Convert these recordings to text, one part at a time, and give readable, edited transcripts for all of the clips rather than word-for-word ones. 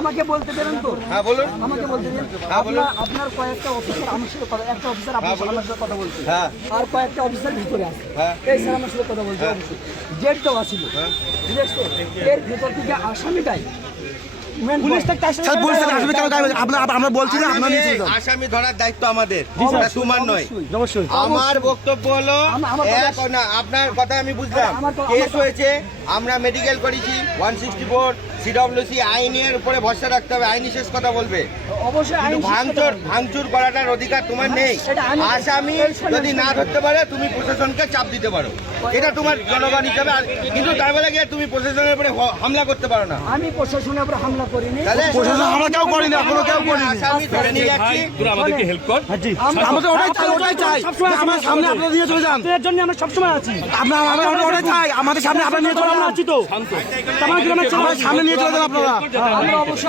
আমাকে বলতে দেবেন তো? হ্যাঁ বলুন। আমাকে বলতে দিন। আপনার কয়েকটা অফিসার আমার সাথে কথা, একটা অফিসার আপনার সাথে কথা বলছে, আর কয়েকটা অফিসার ভিতরে আছে, এই স্যার আমার সাথে কথা বলছে, জেট দেওয়া ছিল, ঠিক আছে? এর ভিতর থেকে আসামিটাই আসামি ধরার দায়িত্ব আমাদের, তোমার নয়। আমার বক্তব্য হলো আপনার কথা আমি বুঝলাম, কেস হয়েছে, আমরা মেডিকেল করেছি, 164 সিডব্লিউসি আইনের উপরে ভরসা রাখতে হবে, আইনি শেষ কথা বলবে। অবশ্যই ভাঙচুর করাটার অধিকার তোমার নেই। আসামি যদি না ধরতে পারে তুমি প্রশাসনকে চাপ দিতে পারো, এটা তোমার জনগণ হিসাবে, কিন্তু তার বেলা গিয়ে তুমি প্রশাসনের উপরে হামলা করতে পারো না। আমি প্রশাসনের উপরে হামলা করিনি, আমরা কেউ করিনি, এখনো কেউ করিনি। আসামি ধরে নিয়ে যাচ্ছি, তোরা আমাদেরকে হেল্প কর। আমাদের ওটাই চাই, আমার সামনে আপনারা নিয়ে চলে যান, এর জন্য আমরা সবসময় আছি। আমরা ওটাই চাই, আমাদের সামনে আপনারা নিয়ে চলে যান, আছি তো আমাদের সামনে নিয়ে চলে যান আপনারা।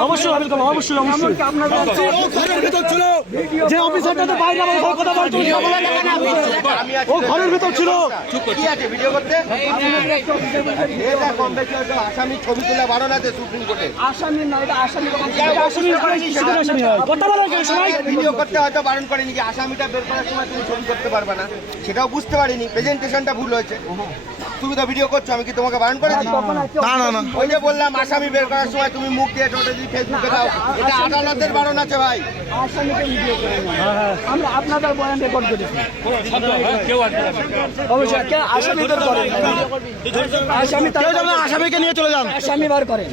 অবশ্যই ঘরের ভিতর ছিল, যে অফিসারটা বাইরে কথা বলতো ও ঘরের ভিতর ছিল, কি আছে ভিডিও করতে? আসামি ছবি তুলে বারণ আছে সুপ্রিম কোর্টে। আসামি না, এটা আসামি ভিডিও করতে হয়তো বারণ করেনি, কি আসামিটা বের করার সময় তুমি ছবি করতে পারবে না, সেটাও বুঝতে পারিনি, প্রেজেন্টেশনটা ভুল হয়েছে। তুমি তো ভিডিও করছো, আমি কি তোমাকে বারণ করেছি? না, ওই যে বললাম আসামি বের করার সময় তুমি মুখ দিয়ে টোটো দিয়ে ফেসবুকে দাও, এটা আদালতের বারণ আছে ভাই। আসামিকে ভিডিও করে আমরা আপনাদের বয়ান রেকর্ড করেছি, অবশ্যই আসামিদের করে, আসামিকে নিয়ে চলে যান, আসামি বার করে,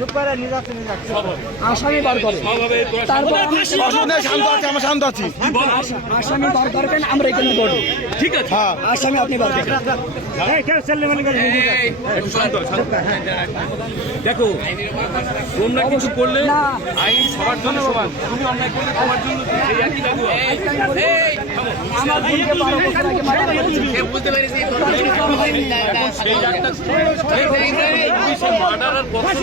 আসামি বার করে, তারপর শান্ত আছি, আসামি বার করবেন, আমরা এখানে করবো, ঠিক আছে, আসামি আপনি বার করবেন। দেখো তোমরা কিছু করলে আইন সবার জন্য সমান, তুমি অন্যায় করলে তোমার জন্য সেই একই লাগু। আমার বোনকে 12 বছর আগে মারা গেছে, বুঝতে পেরেছি। এখন সেই একটা মার্ডারের পক্ষে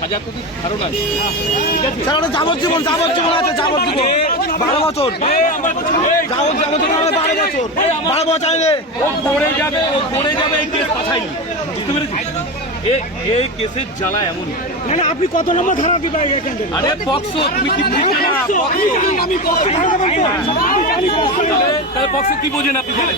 সাজাতে ধারণা যাবজ্জীবন আছে, যাবজ্জীবন 12 বছর, ও পড়ে যাবে এই কেস পাঠাইনি, বুঝতে পেরেছি? এই কেসের জ্বালা এমন। আপনি কত নম্বর ধারা দিবেন? আরে পক্সো, তুমি কি বুঝছেন না? আমি তাহলে পক্সো কি বোঝেন আপনি বলেন?